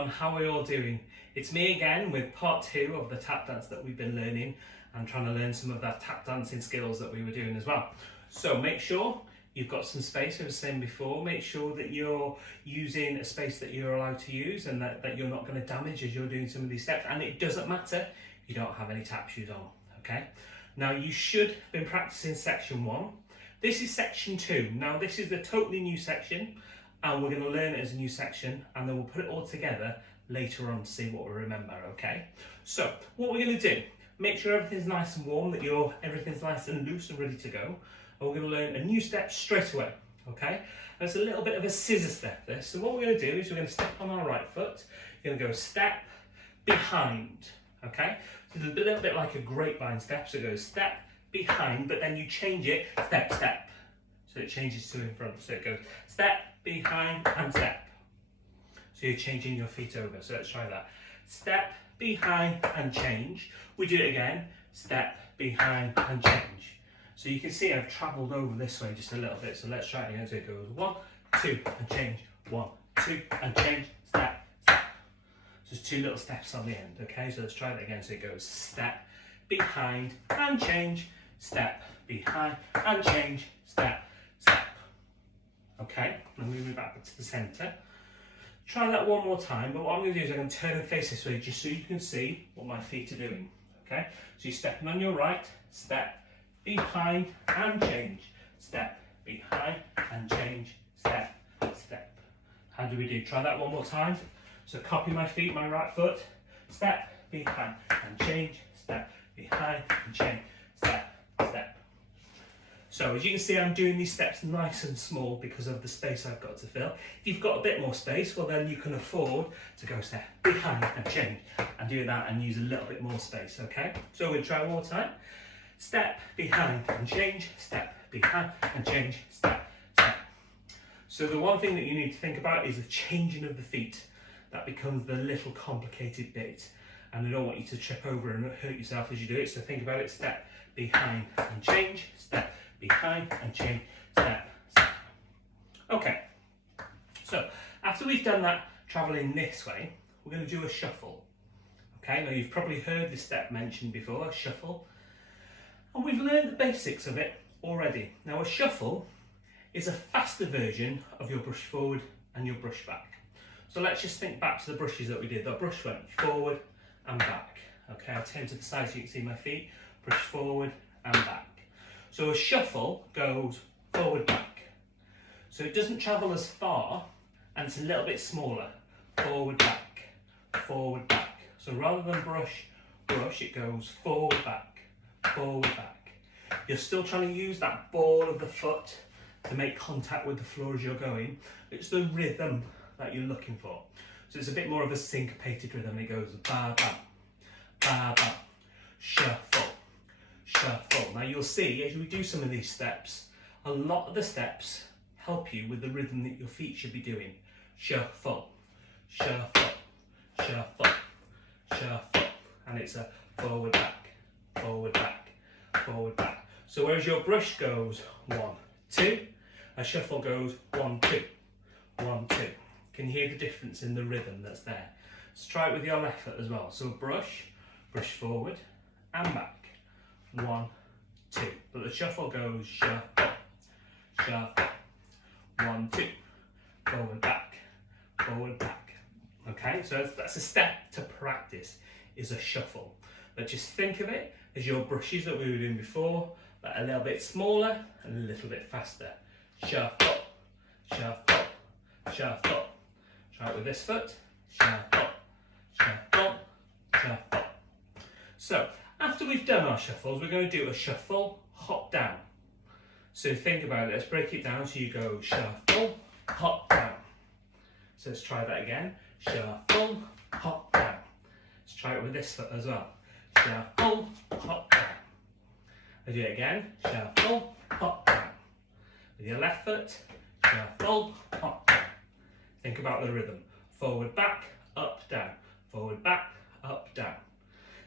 everyone, how are you all doing? It's me again with part 2 of the tap dance that we've been learning and trying to learn some of that tap dancing skills that we were doing as well. So make sure you've got some space, as I was saying before. Make sure that you're using a space that you're allowed to use and that you're not going to damage as you're doing some of these steps. And it doesn't matter if you don't have any tap shoes on, okay? Now you should have been practicing section 1. This is section 2. Now this is a totally new section and we're going to learn it as a new section and then we'll put it all together later on to see what we remember, okay? So what we're going to do, make sure everything's nice and warm, that everything's nice and loose and ready to go. And we're going to learn a new step straight away, okay? And it's a little bit of a scissor step this. So what we're going to do is we're going to step on our right foot. You're going to go step, behind, okay? So it's a little bit like a grapevine step. So it goes step, behind, but then you change it, step, step. So it changes to in front. So it goes step, behind, and step. So you're changing your feet over. So let's try that. Step, behind, and change. We do it again. Step, behind, and change. So you can see I've travelled over this way just a little bit. So let's try it again. So it goes 1, 2, and change. 1, 2, and change. Step, step. So there's 2 little steps on the end. Okay, so let's try that again. So it goes step, behind, and change. Step, behind, and change. Step, step. Okay, and we move back to the centre. Try that one more time, but what I'm going to do is I'm going to turn and face this way just so you can see what my feet are doing. Okay, so you're stepping on your right, step, behind, and change. Step, behind, and change. Step, step. How do we do? Try that one more time. So copy my feet, my right foot. Step, behind, and change. Step, behind, and change. Step, step. So as you can see, I'm doing these steps nice and small because of the space I've got to fill. If you've got a bit more space, well then you can afford to go step, behind, and change, and do that and use a little bit more space, okay? So we'll try one more time. Step, behind, and change. Step, behind, and change. Step, step. So the one thing that you need to think about is the changing of the feet. That becomes the little complicated bit. And I don't want you to trip over and hurt yourself as you do it. So think about it. Step, behind, and change. Step, behind, and change. Step, step. Okay. So after we've done that, travelling this way, we're going to do a shuffle. Okay. Now you've probably heard this step mentioned before, a shuffle. And we've learned the basics of it already. Now a shuffle is a faster version of your brush forward and your brush back. So let's just think back to the brushes that we did. The brush went forward and back. Okay, I'll turn to the side so you can see my feet. Brush forward and back. So a shuffle goes forward, back. So it doesn't travel as far and it's a little bit smaller. Forward, back, forward, back. So rather than brush, brush, it goes forward, back, forward, back. You're still trying to use that ball of the foot to make contact with the floor as you're going. It's the rhythm that you're looking for. So it's a bit more of a syncopated rhythm. It goes ba ba, ba ba, shuffle, shuffle. Now you'll see as we do some of these steps, a lot of the steps help you with the rhythm that your feet should be doing. Shuffle, shuffle, shuffle, shuffle. And it's a forward, back, forward, back, forward, back. So whereas your brush goes 1, 2, a shuffle goes 1, 2, 1, 2. Can you hear the difference in the rhythm that's there? Let's try it with your left foot as well. So brush, brush forward and back. 1, 2. But the shuffle goes shuffle, shuffle. 1, 2. Forward, back, forward, back. Okay, so that's a step to practice, is a shuffle. But just think of it as your brushes that we were doing before, but a little bit smaller and a little bit faster. Shuffle, shuffle, shuffle. Try it with this foot. Shuffle, shuffle, shuffle. So after we've done our shuffles, we're going to do a shuffle, hop down. So think about it. Let's break it down. So you go shuffle, hop down. So let's try that again. Shuffle, hop down. Let's try it with this foot as well. Shuffle, hop down. I do it again. Shuffle, hop down. With your left foot. Shuffle, hop down. Think about the rhythm. Forward, back, up, down. Forward, back, up, down.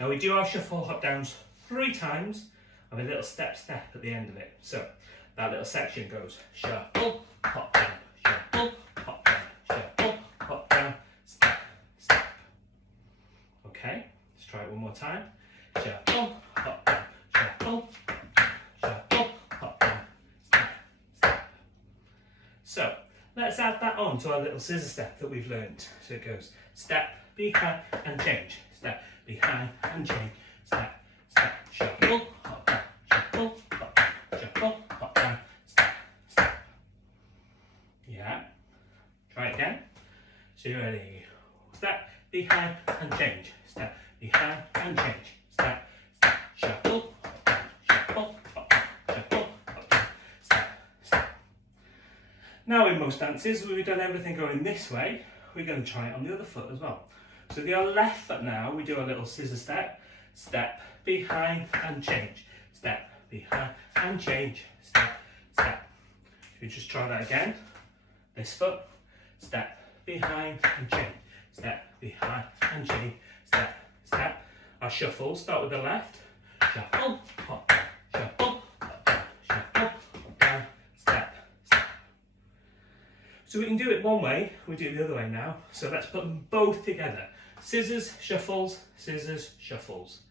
Now we do our shuffle hop downs 3 times and a little step step at the end of it. So that little section goes shuffle, hop down, shuffle, hop down, shuffle, hop down, step, time. Shuffle, hop down, shuffle, shuffle, hop down, step, step. So let's add that on to our little scissor step that we've learned. So it goes step, behind and change, step, behind and change, step, step, shuffle, hop down, shuffle, hop down, shuffle, hop down, step, step. Yeah, try it again. So you're ready. Step, behind and change, step, behind and change, step, step, shuffle, hop down, shuffle, hop down, shuffle, hop down, step, step. Now in most dances, we've done everything going this way, we're going to try it on the other foot as well. So with our left foot now, we do a little scissor step, step, behind and change, step, behind and change, step, step. Should we just try that again? This foot, step, behind and change, step, behind and change, step, step. Our shuffles start with the left, shuffle, hop down, shuffle, hop down, shuffle, hop down, step, step. So we can do it one way, we do it the other way now. So let's put them both together. Scissors, shuffles, scissors, shuffles.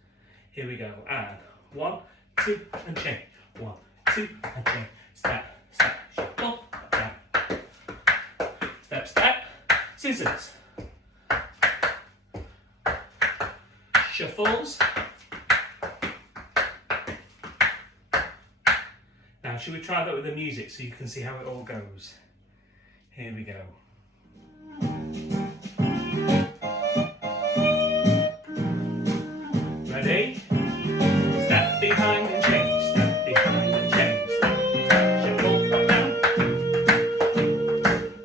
Here we go, and 1, 2, and change. 1, 2, and change. Step, step, shuffle, hop down. Step, step, scissors. Shuffles. Now, should we try that with the music so you can see how it all goes? Here we go. Ready? Step behind and change, step behind and change, step, step, shuffle, hop down.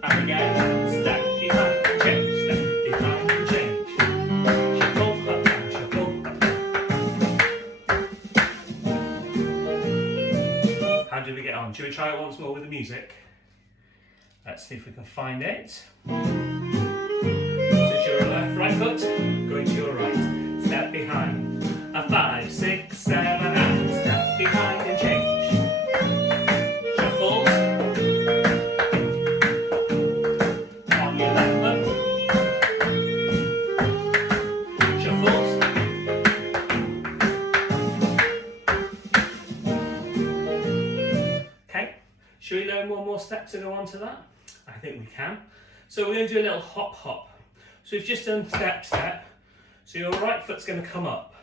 And again, step behind and change, step behind and change. Shuffle, hop down, shuffle, hop down. How did we get on? Should we try it once more with the music? Let's see if we can find it. So it's your left, right foot, going to your right. Step behind. A 5, 6, 7, and step behind and change. Shuffles. On your left foot. Shuffles. Okay, should we learn one more step to go on to that? I think we can. So we're going to do a little hop hop. So we've just done step step. So your right foot's going to come up.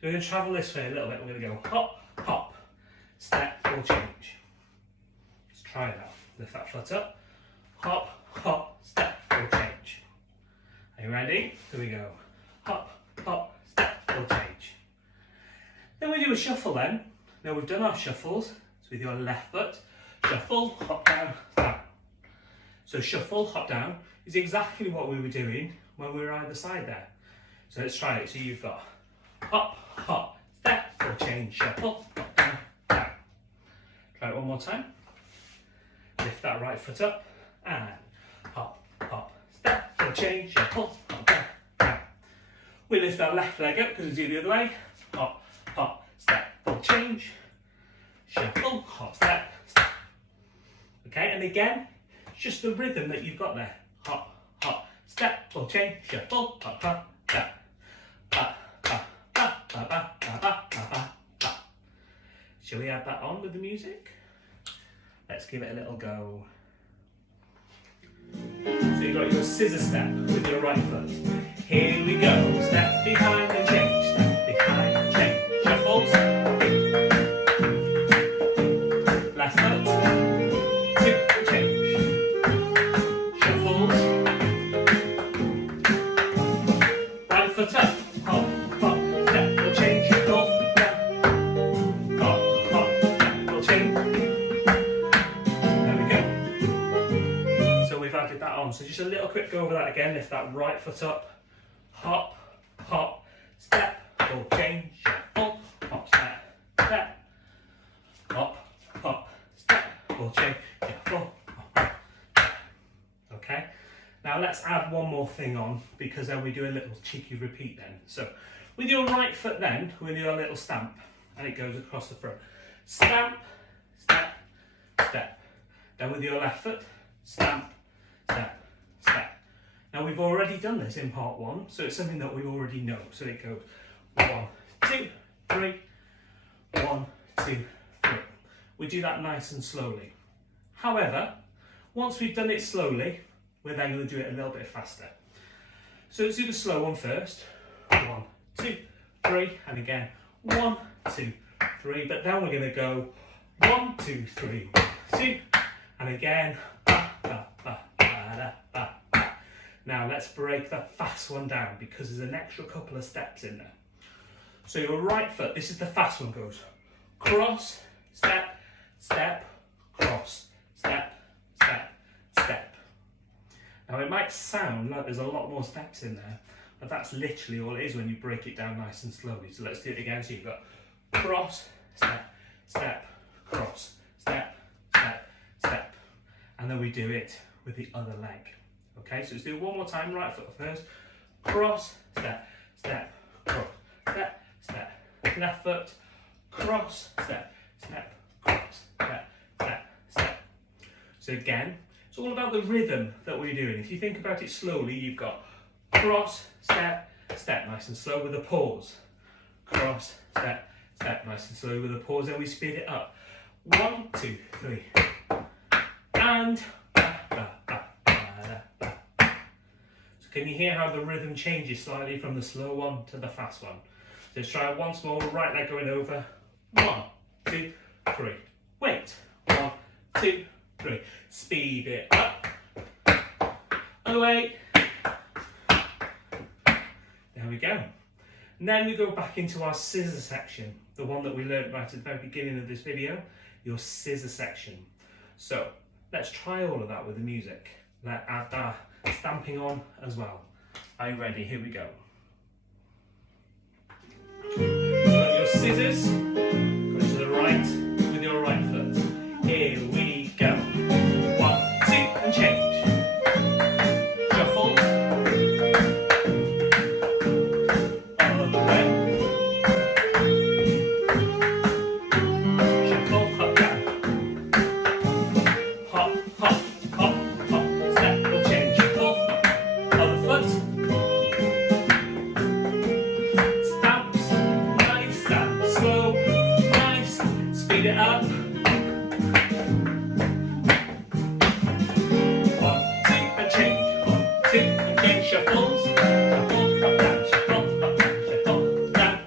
So we're going to travel this way a little bit. We're going to go hop hop, step or change. Let's try that. Lift that foot up. Hop hop, step or change. Are you ready? Here we go. Hop hop, step or change. Then we do a shuffle then. Now we've done our shuffles. So with your left foot, shuffle, hop down, down. So shuffle, hop down is exactly what we were doing when we were either side there. So let's try it. So you've got hop, hop, step or change, shuffle, hop down, down. Try it one more time. Lift that right foot up and hop, hop, step or change, shuffle, hop down, down. We lift our left leg up because we do it the other way. Hop, hop, step or change, shuffle, hop, step, step. Okay, and again, just the rhythm that you've got there. Hop, hop, step or change, shuffle, hop, hop, step. Ba, ba, ba, ba, ba, ba, ba, ba, ba. Shall we add that on with the music? Let's give it a little go. So you've got your scissor step with your right foot. Here we go. Step behind and change, step behind and change. Shuffles. Left foot. Foot up, hop, hop, step or change, shuffle, down, hop, hop, step or change. There we go. So we've added that on. So just a little quick go over that again. Lift that right foot up, hop, hop, step or change, shuffle, hop, step, step, hop, hop, step or change, shuffle, hop, step. Okay. Now let's add one more thing on because then we do a little cheeky repeat then. So with your right foot then, we do a little stamp and it goes across the front. Stamp, step, step. Then with your left foot, stamp, step, step. Now we've already done this in part 1, so it's something that we already know. So it goes 1, 2, 3, 1, 2, 3. We do that nice and slowly. However, once we've done it slowly, we're then going to do it a little bit faster. So let's do the slow one first. 1, 2, 3, and again 1, 2, 3. But then we're going to go 1, 2, 3, 2, and again. Ba, ba, ba, ba, da, ba, ba. Now let's break the fast one down because there's an extra couple of steps in there. So your right foot, this is the fast one, goes cross, step, step, cross, step, step, step. Now it might sound like there's a lot more steps in there, but that's literally all it is when you break it down nice and slowly. So let's do it again. So you've got cross, step, step, cross, step, step, step. And then we do it with the other leg. Okay, so let's do it one more time. Right foot first. Cross, step, step, cross, step, step. Left foot, cross, step, step, cross, step, step, step. So again, it's all about the rhythm that we're doing. If you think about it slowly, you've got cross, step, step, nice and slow with a pause. Cross, step, step, nice and slow with a pause. Then we speed it up. 1, 2, 3. And ba, ba, ba, ba, da, ba. So can you hear how the rhythm changes slightly from the slow one to the fast one? So let's try it once more. Right leg going over. 1, 2, 3. Wait. 1, 2, 3. Speed it up. Other way. There we go. And then we go back into our scissor section, the one that we learned right at the very beginning of this video, your scissor section. So let's try all of that with the music. Let's add our stamping on as well. Are you ready? Here we go. You've got your scissors, go to the right with your right foot. Here we go. 1, 2, and change. Shuffle. Other way. Shuffle, hop down. Hop, hop, hop, hop. Step will change. Shuffle. Other foot. Stamps. Nice and slow. Nice. Speed it up. 1, 2, and change. 1, 2, and change. Shuffles. Shuffle, up, down. Shuffle, up, down. Shuffle, down.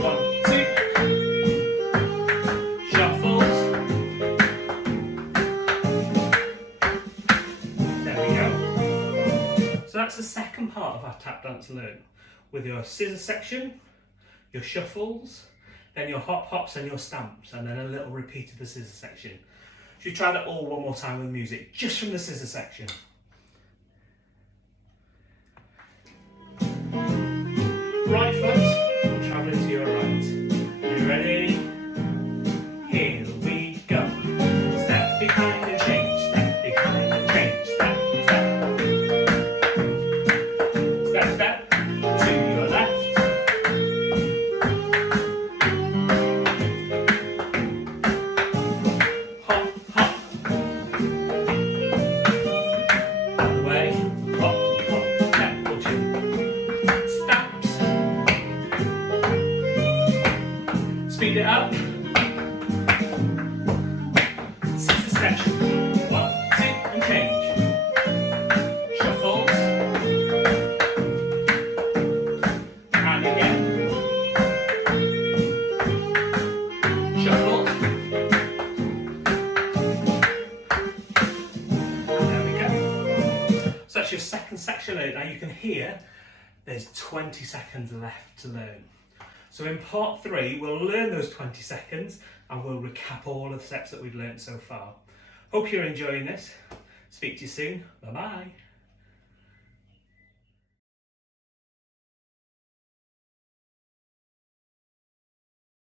1, 2. Shuffles. There we go. So that's the second part of our tap dance learn. With your scissor section, your shuffles, then your hop hops and your stamps, and then a little repeat of the scissor section. Should we try that all one more time with music, just from the scissor section? Right foot, travelling to your right. Are you ready? Here we go. Step behind and change, step behind and change, step, step. Step, step, to your left. Hop, hop. Other way. Hop, hop, step, or two. Stamps. Speed it up. Scissor section. 1, 2, and change. Shuffles. And again. Shuffles. There we go. So that's your second section learned. Now you can hear there's 20 seconds left to learn. So in part 3, we'll learn those 20 seconds and we'll recap all of the steps that we've learned so far. Hope you're enjoying this. Speak to you soon. Bye bye.